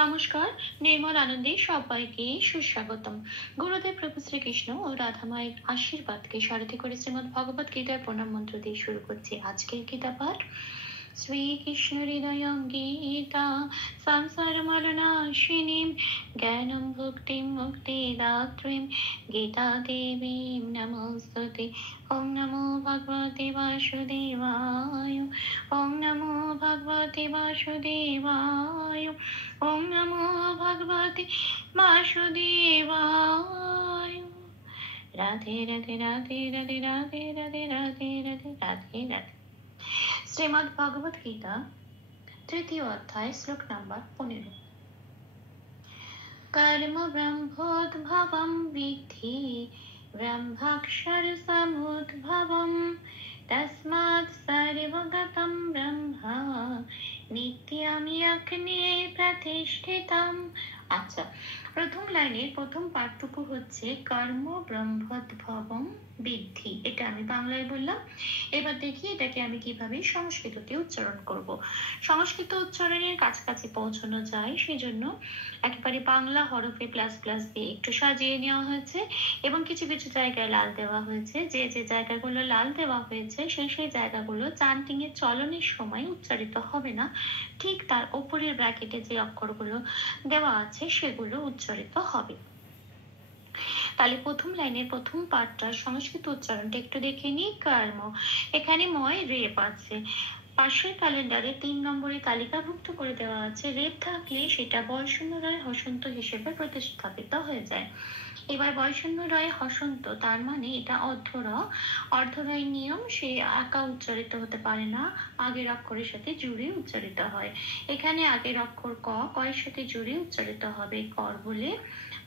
নমস্কার, নির্মল আনন্দে সবাইকে সুস্বাগতম। গুরুদেব প্রভু শ্রীকৃষ্ণ ও রাধা মায়ের আশীর্বাদকে সারথি করে শ্রীমদ্ ভগবত গীতার প্রণাম মন্ত্র দিয়ে শুরু করছি আজকের গীতা পাঠ। শ্রীকৃষ্ণ হৃদয়ং গীতা সংসার মলনাশিনীম জ্ঞানম ভক্তিম মুক্তিদাত্রীম গীতা দেবীম নমস্তুতে। ওম নমো ভগবতে বাসুদেবায়। ওম নমো ভগবতে বাসুদেবায়। ওম নমো ভগবতে বাসুদেবায়। রাধে রাধে রাধে রাধে রাধে রাধে রাধে রাধে রাধে রাধে। শ্রীমদ্ ভগবত গীতা তৃতীয় অধ্যায় শ্লোক নাম্বার 15। কর্ম ব্রহ্মোদ্ভবম বিদ্ধি ব্রহ্মাক্ষর সমুদ্ভবম তস্মাৎ সর্বগতম ব্রহ্মা নিত্যম যজ্ঞে প্রতিষ্ঠিতম। আচ্ছা, প্রথম লাইনের প্রথম পাঠটুকু হচ্ছে কর্ম ব্রহ্মোদ্ভবম বিদ্ধি, এটা আমি বাংলায় বললাম। এবার দেখি এটাকে আমি কিভাবে সংস্কৃততে উচ্চারণ করব। সংস্কৃত উচ্চারণের কাছাকাছি পৌঁছানো যায়, সেজন্য একেবারে বাংলা হরফে প্লাস প্লাস দিয়ে একটু সাজিয়ে নেওয়া হয়েছে এবং কিছু কিছু জায়গায় লাল দেওয়া হয়েছে। যে যে জায়গাগুলো লাল দেওয়া হয়েছে সেই জায়গাগুলো চান্টিং এর চলনের সময় উচ্চারিত হবে না, ঠিক তার উপরের ব্র্যাকেটে যে অক্ষরগুলো দেওয়া আছে সেগুলো উচ্চারিত হবে। তাহলে প্রথম লাইনের প্রথম পাঠটা সংস্কৃত উচ্চারণটা একটু দেখে নিই। কর্ম, এখানে ময় রেপ আছে। পাশের ক্যালেন্ডারে 3 নম্বরে তালিকাভুক্ত করে দেওয়া আছে, রেপ থাকলে সেটা বয়শূন্য রয় হসন্ত হিসেবে প্রতিস্থাপিত হয়ে যায়। এবার বয়শূন্য রয় হসন্ত, তার মানে এটা অর্ধর। অর্ধরয় নিয়ম, সে একা উচ্চারিত হতে পারে না, আগের অক্ষরের সাথে জুড়ে উচ্চারিত হয়। এখানে আগের অক্ষর ক, কয়ের সাথে জুড়ে উচ্চারিত হবে কর বলে।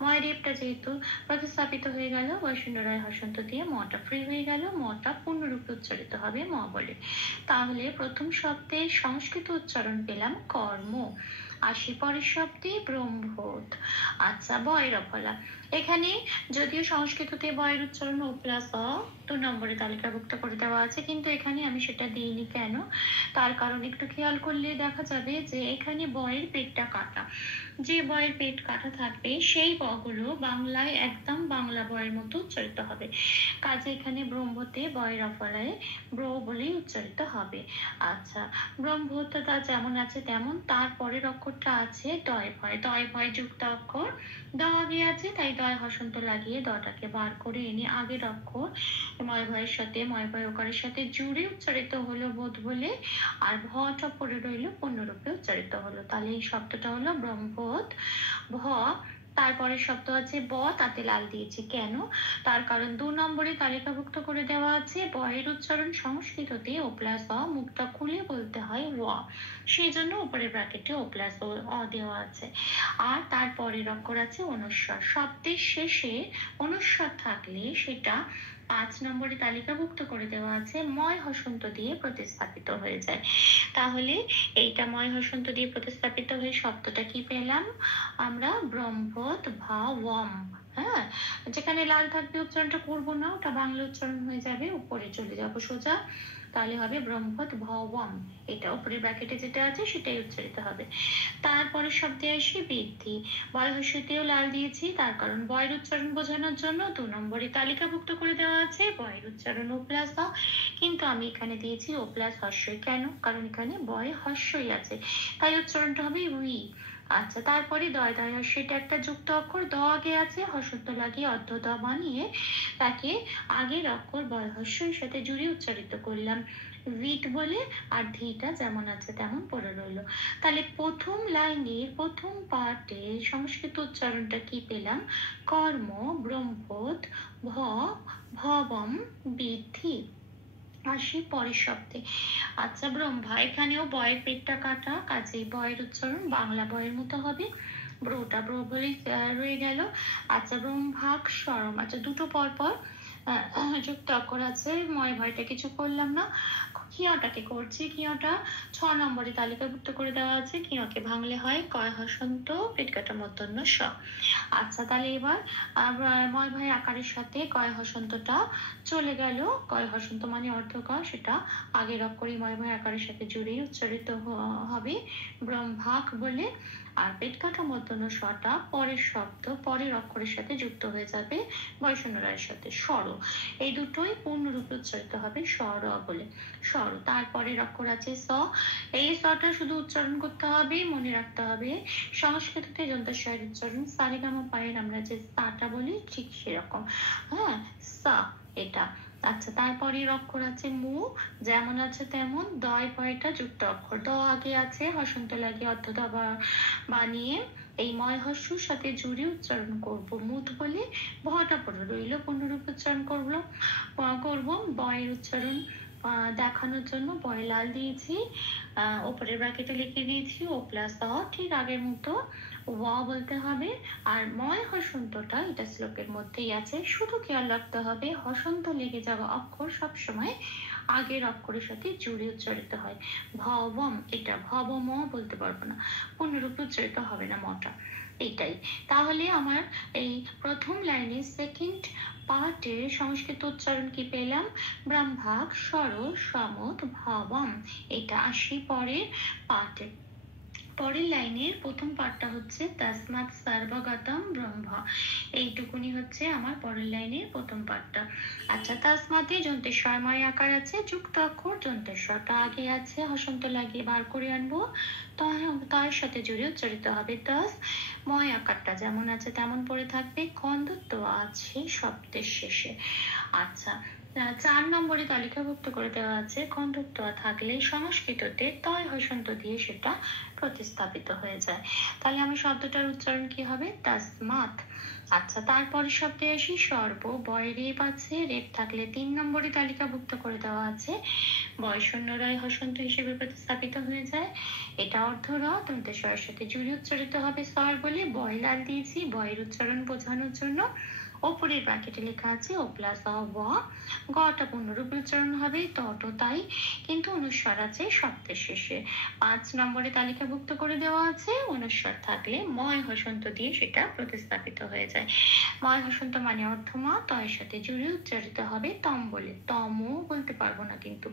ময় রেপটা যেহেতু প্রতিস্থাপিত হয়ে গেল বয়শূন্য রয় হসন্ত দিয়ে, মটা ফ্রি হয়ে গেল, মটা পূর্ণরূপে উচ্চারিত হবে ম বলে। তাহলে প্রথম শব্দে সংস্কৃত উচ্চারণ পেলাম কর্ম, আসি পরের শব্দে ব্রহ্মোদ। আচ্ছা, বয়ের ফলা, এখানে যদিও সংস্কৃততে বয়ের উচ্চারণ ও প্লাস অ 2 নম্বরে তালিকাভুক্ত করে দেওয়া আছে, কিন্তু এখানে আমি সেটা দিইনি। কেন? তার কারণ একটু খেয়াল করলে দেখা যাবে যে এখানে বয়ের পেটটা কাটা। যে বয়ের পেট কাটা থাকবে সেই বগুলো বাংলায় একদম বাংলা বয়ের মতো উচ্চারিত হবে, কাজে এখানে ব্রহ্মতে বয়ের ফলায় ব্র বলেই উচ্চারিত হবে। আচ্ছা, ব্রহ্মতা যেমন আছে তেমন তার পরের অক্ষরটা আছে দয় ভয়। দয় ভয় যুক্ত অক্ষর, দ আগে আছে তাই দয় হসন্ত লাগিয়ে দটাকে বার করে এনে আগের অক্ষর ময় ভয়ের সাথে ময় ভয় ওকারের সাথে জুড়ে উচ্চারিত হলো বোধ বলে, আর ভটা পরে রইল পূর্ণরূপে উচ্চারিত হলো। তাহলে এই শব্দটা হলো ব্রহ্মবোধ। ভ, তারপরে শব্দ আছে ব, তাতে লাল দিয়েছি কেন? তার কারণ 2 নম্বরে তালিকাভুক্ত করে দেওয়া আছে বয়ের উচ্চারণ সংস্কৃততে ও প্লাস অ, মুখটা খুলে বলতে হয় ওয়া, সেই জন্য উপরে ব্র্যাকেটে ও প্লাস অ দেওয়া আছে। আর তারপরের অক্ষর আছে অনুস্বর। শব্দের শেষে অনুস্বর থাকলে সেটা 5 নম্বরে তালিকাভুক্ত করে দেওয়া আছে ময় হসন্ত দিয়ে প্রতিস্থাপিত হয়ে যায়। তাহলে এইটা ময় হসন্ত দিয়ে প্রতিস্থাপিত হয়ে শব্দটা কি পেলাম আমরা? ব্রহ্মোদ ভা ওয়ম। হ্যাঁ, যেখানে লাল থাকবে উচ্চারণটা করবো না, ওটা বাংলা উচ্চারণ হয়ে যাবে, উপরে চলে যাবো সোজা, তাহলে হবে ব্রহ্মোদ ভওম। এটা উপরে ব্র্যাকেটে যেটা আছে সেটাই উচ্চারিত হবে। তারপরে শব্দে আসি বৃদ্ধি। বয় হস্যতেও লাল দিয়েছি, তার কারণ বয়ের উচ্চারণ বোঝানোর জন্য 2 নম্বরে তালিকাভুক্ত করে দেওয়া আছে বয়ের উচ্চারণ ও প্লাস অ, কিন্তু আমি এখানে দিয়েছি ও প্লাস হস্যই। কেন? কারণ এখানে বয় হস্যই আছে, তাই উচ্চারণটা হবে উই। আচ্ছা, তারপরে দয়, দয় হস্যটা একটা যুক্ত অক্ষর, দ আগে আছে হসন্ত লাগিয়ে অর্ধ দ বানিয়ে তাকে আগের অক্ষর বয় হস্যের সাথে জুড়ে উচ্চারিত করলাম উইট বলে, আর ধিটা যেমন আছে তেমন পড়ে রইল। তাহলে প্রথম লাইনের প্রথম পার্টে সংস্কৃত উচ্চারণটা কি পেলাম? কর্ম ব্রহ্মোদ ভ ভবম বৃদ্ধি। আসি পরের শব্দে। আচ্ছা, ব্রহ্মা, এখানেও বয়ের পেটটা কাটা, কাজেই বয়ের উচ্চারণ বাংলা বয়ের মতো হবে, ব্রোটা ব্রো বলে রয়ে গেল। আচ্ছা, ব্রহ্মাক্ষরম, আচ্ছা দুটো পর পর যুক্ত অক্ষর আছে, ময় ভয়টা কিছু করলাম না, কিয়টাকে করছি। কিয়টা 6 নম্বরে তালিকাভুক্ত করে দেওয়া আছে, কিয়কে ভাঙলে হয় কয় হসন্ত পেট কাটা মূর্ধন্য স। আচ্ছা, তাহলে এবার ময় ভয় আকারের সাথে কয় হসন্তটা চলে গেল, কয় হসন্ত মানে অর্ধ ক, সেটা আগের অক্ষরে ময় ভয় আকারের সাথে জুড়েই উচ্চারিত হবে ব্রহ্মাক বলে। আর পেট কাটা মূর্ধন্য স্বটা পরের শব্দ পরের অক্ষরের সাথে যুক্ত হয়ে যাবে বয়সন্য রায়ের সাথে স্বর। এই দুটোই পূর্ণরূপে উচ্চারিত হবে স্বর বলে। স্বর, তারপরের অক্ষর আছে স। এই সটা শুধু উচ্চারণ করতে হবে, মনে রাখতে হবে সংস্কৃততে যন্ত্রস্বরের উচ্চারণ সারেগামা পায়ের আমরা যে সাটা বলি ঠিক সেরকম। হ্যাঁ, সা এটা। আচ্ছা, তারপরের অক্ষর আছে মু, যেমন আছে তেমন। দয় পয়টা যুক্ত অক্ষর, দ আগে আছে, হসন্ত লাগে অর্ধ বানিয়ে এই ময় হস্যর সাথে জুড়ে উচ্চারণ করব মুদ বলে। ভটা পড়ে রইল, পূর্ণরূপ উচ্চারণ করবো বয়ের উচ্চারণ দেখানোর জন্য বয় লাল দিয়েছি, ওপরের ব্র্যাকেটে লিখে দিয়েছি ও প্লাস অ, ঠিক আগের মতো ওয়া বলতে হবে। আর ময় হসন্তটা এটা শ্লোকের মধ্যেই আছে, শুধু খেয়াল রাখতে হবে হসন্ত লেগে যাওয়া অক্ষর সবসময় আগের অক্ষরের সাথে জুড়ে উচ্চারিত হয়। ভবম, এটা ভবম বলতে পারবো না, পূর্ণরূপে উচ্চারিত হবে না মটা, এটাই। তাহলে আমার এই প্রথম লাইনে সেকেন্ড পার্টের সংস্কৃত উচ্চারণ কি পেলাম? ব্রহ্মাক স্বর সমুদ ভাবম, এটা আসি পরের পার্টে। পরের লাইনের প্রথম পার্টটা হচ্ছে তসমাৎ সর্বগতম ব্রহ্মা, এইটুকুনি হচ্ছে আমার পরের লাইনের প্রথম পার্টটা। আচ্ছা, তসমাতে যন্ত্রেশ্বর ময় আকার আছে, যুক্ত অক্ষর যন্ত্রেশ্বরটা আগে আছে, হসন্ত লাগিয়ে বার করে আনবো, তার সাথে জুড়ে উচ্চারিত হবে তস। ময় আকারটা যেমন আছে তেমন পড়ে থাকবে, খণ্ডত্ব আছে শব্দের শেষে। আচ্ছা, 4 নম্বরে তালিকাভুক্ত করে দেওয়া আছে খণ্ডত্ব থাকলে সংস্কৃততে তয় হসন্ত দিয়ে সেটা প্রতিস্থাপিত হয়ে যায়। তাহলে আমি শব্দটার উচ্চারণ কি হবে? তসমাৎ। আচ্ছা, তারপরে শব্দে আসি সর্ব, বয় রেপ আছে, রেপ থাকলে 3 নম্বরে তালিকাভুক্ত করে দেওয়া আছে বয় শূন্য রয় হসন্ত হিসেবে প্রতিস্থাপিত হয়ে যায়। এটা অর্ধ র দন্তেশ্বরের সাথে জুড়ে উচ্চারিত হবে স্বর বলে বয় লাল দিয়েছি বয়ের উচ্চারণ বোঝানোর জন্য। ওপরের ব্র্যাকেটে লেখা আছে ও প্লাস অ ব, গটা পূর্ণরূপে উচ্চারণ হবে, তটো তাই, কিন্তু অনুস্বার আছে শব্দের শেষে। 5 নম্বরে তালিকাভুক্ত করে দেওয়া আছে অনুস্বার থাকলে ময় হসন্ত দিয়ে সেটা প্রতিস্থাপিত হয়ে যায়। ময় হসন্ত মানে অর্ধমা, তয়ের সাথে জুড়ে উচ্চারিত হবে তম বলে, তমও বলতে পারবো না কিন্তু।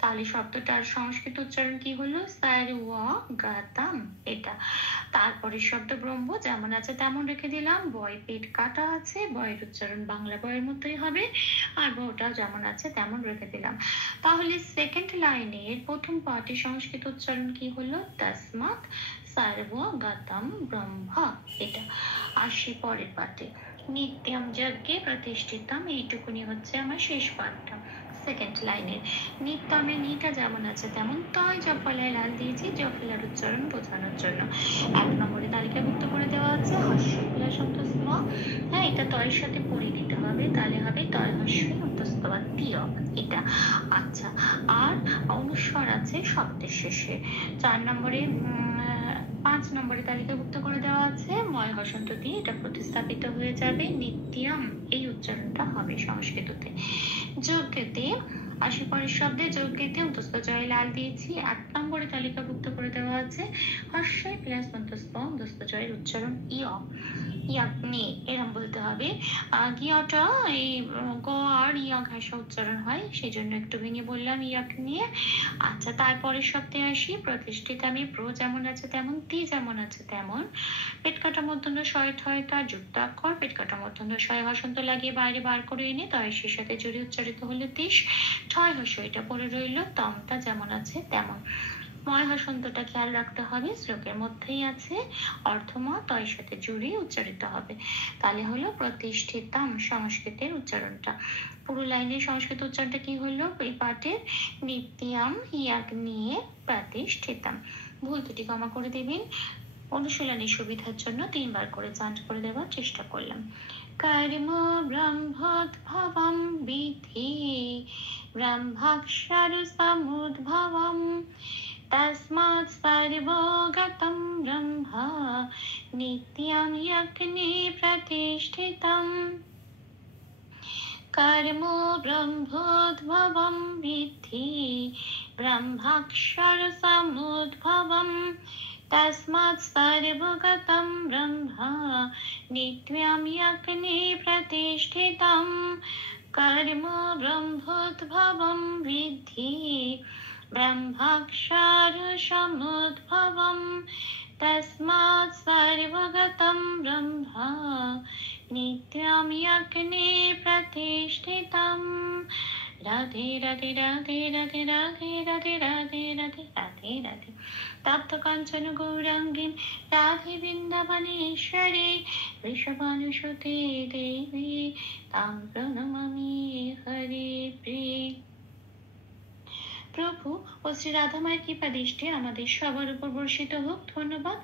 তাহলে শব্দটার সংস্কৃত উচ্চারণ কি হলো? গাতাম, এটা। তারপরে শব্দ ব্রহ্ম যেমন আছে তেমন রেখে দিলাম, বয় পেট কাটা আছে, বয়ের উচ্চারণ বাংলা বয়ের মতোই হবে, আর বটাও যেমন আছে তেমন রেখে দিলাম। তাহলে সেকেন্ড লাইনের প্রথম পার্টে সংস্কৃত উচ্চারণ কি হলো? তসমাৎ সর্বগতম ব্রহ্মা, এটা। আসি পরের পার্টে, নিত্যম যজ্ঞে প্রতিষ্ঠিতম, এইটুকুনি হচ্ছে আমার শেষ পার্টটা। সেকেন্ড লাইনের নিত্যমে নিটা যেমন আছে তেমন, তয় জপলায় লাল দিয়েছি জফলার উচ্চারণ বোঝানোর জন্য। 1 নম্বরে তালিকাভুক্ত করে দেওয়া আছে হস্য প্লাস অন্তঃস্থ, হ্যাঁ এটা তয়ের সাথে পড়ে দিতে হবে, তাহলে হবে তয় হস্য অন্তঃস্থ তীয়, এটা। আচ্ছা, আর অনুস্বার আছে শব্দের শেষে। 4 নম্বরে 5 নম্বরে তালিকাভুক্ত করে দেওয়া আছে ময় হসন্ত দিয়ে এটা প্রতিস্থাপিত হয়ে যাবে নিত্যম, এই উচ্চারণটা হবে সংস্কৃততে। যজ্ঞতে আসি পরের শব্দে, যজ্ঞতে অন্তস্থ জয় লাল দিয়েছি। 8 নম্বরে তালিকাভুক্ত করে দেওয়া আছে হর্ষয় প্লাস অন্তস্থ জয়ের উচ্চারণ ইয়, ইয়াগ্নি এরম বলতে হবে। গিয়টা এই গ আর ইয়া ঘাসা উচ্চারণ হয়, সেই জন্য একটু ভেঙে বললাম ইয়াগ্নি। আচ্ছা, তারপরের শব্দে আসি প্রতিষ্ঠিত, আমি প্র যেমন আছে তেমন, তি যেমন আছে তেমন, পেট কাটা মধ্যন্য শয় ঠয় তার যুক্ত অক্ষর, পেট কাটা মধ্যন্য শয় হসন্ত লাগিয়ে বাইরে বার করে এনে তয়ের সাথে জুড়ে উচ্চারিত হলো তিস, ঠয় হস্য এটা পড়ে রইল, তমটা যেমন আছে তেমন। ময় হসন্তটা খেয়াল রাখতে হবে, শ্লোকের মধ্যেই আছে, অর্ধমা তয়ের সাথে জুড়ে উচ্চারিত হবে। তাহলে হলো প্রতিষ্ঠিতম সংস্কৃতের উচ্চারণটা। পুরো লাইনের সংস্কৃত উচ্চারণটা কি হলো এই পাঠের? নিত্যম ইয়াগ্নিয়ে প্রতিষ্ঠিতম। ভুল ত্রুটি ক্ষমা করে দিবেন, অনুশীলনের সুবিধার জন্য 3 বার করে চান্ট করে দেওয়ার চেষ্টা করলাম। কর্ম ব্রহ্মোদ্ভবম বিধি ব্রহ্মাক্ষর সমুদ্ভবম, তস্মাৎ সর্বগতম ব্রহ্মা নিত্যম যজ্ঞে প্রতিষ্ঠিতম। কর্ম ব্রহ্মোদ্ভবম বিদ্ধি ব্রহ্মাক্ষর সমুদ্ভবম, তস্মাৎ সর্বগতম ব্রহ্মা নিত্যম যজ্ঞে প্রতিষ্ঠিতম। কর্ম ব্রহ্মোদ্ভবম বিদ্ধি ব্রহ্মাক্ষর সমুদ্ভবম, তস্মাৎ सर्वगतं ब्रह्म नित्यं यज्ञे प्रतिष्ठितम्। राधे राधे राधे राधे राधे राधे राधे राधे राधे राधे। तप्त कांचन गौरांगीं राधे वृन्दावनेश्वरी वृषभानुसुते देवी तां प्रणमामि हरे प्रिय। প্রভু ও শ্রী রাধামায়ের কৃপা দৃষ্টি আমাদের সবার উপর বর্ষিত হোক। ধন্যবাদ।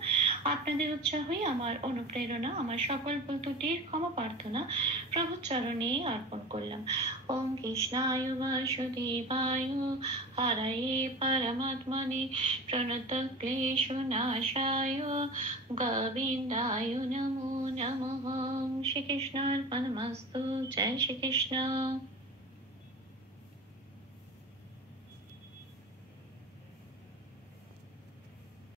আপনাদের উৎসাহই আমার অনুপ্রেরণা। আমার সকল ভুল ত্রুটির ক্ষমা প্রার্থনা প্রভুর চরণে অর্পণ করলাম। ওম কৃষ্ণায় বাসুদেবায় হরয়ে পরমাত্মনে প্রণত ক্লেশনাশায় গোবিন্দায় নমো নমঃ। শ্রীকৃষ্ণার্পণমস্তু। জয় শ্রীকৃষ্ণ।